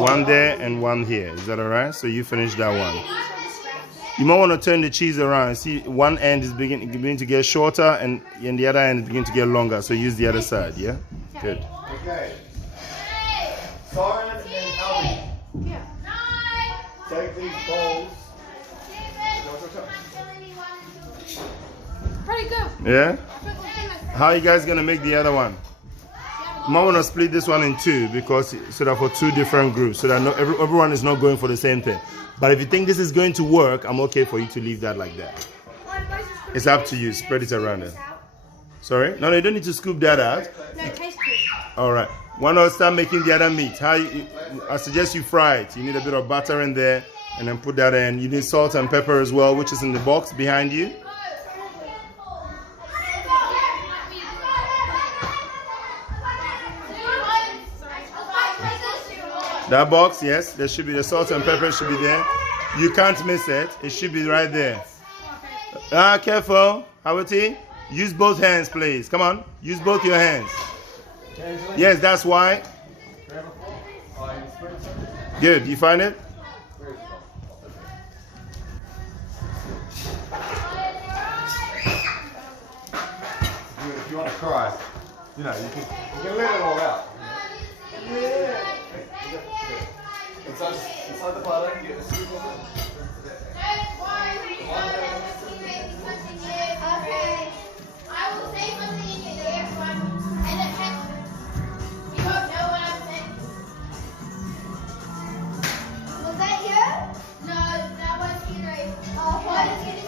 One there and one here. Is that alright? So you finish that one. You might want to turn the cheese around. See, one end is beginning to get shorter and the other end is beginning to get longer. So use the other side, yeah? Good. Okay. Soren and Albie. Yeah. Take these bowls. Pretty good. Yeah? How are you guys going to make the other one? You might want to split this one in two because so that for two different groups so that everyone is not going for the same thing. But if you think this is going to work, I'm okay for you to leave that like that. It's up to you. Spread it around it. Sorry? No, you don't need to scoop that out. No, it tastes good. All right. Why not start making the other meat? I suggest you fry it. You need a bit of butter in there and then put that in. You need salt and pepper as well, which is in the box behind you. That box, yes, there should be the salt and pepper should be there. You can't miss it. It should be right there. Careful, Hawati. Use both hands, please. Come on, use both your hands. Yes, that's why. Good. You find it? If you want to cry, you know, you can let it all out. Yeah. Inside the pilot, you get the scoop of it. Okay. I will say something in your ear, and then you don't know what I'm saying. Was that you? No, that was Henry. What is it?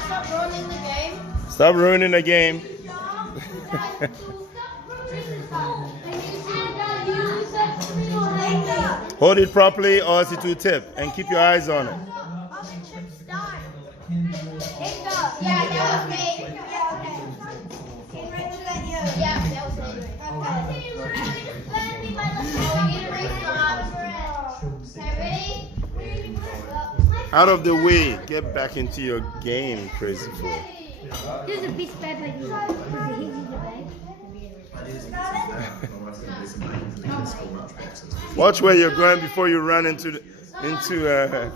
Stop ruining the game. Stop ruining the game. Hold it properly or else it will tip and keep your eyes on it. Yeah, that was me. Yeah, okay. Henry, was that you? Yeah, that was me. Okay. Ready? Out of the way. Get back into your game, crazy fool. This is a bit better than you. Because it hits you the bag. Watch where you're going before you run into Gia.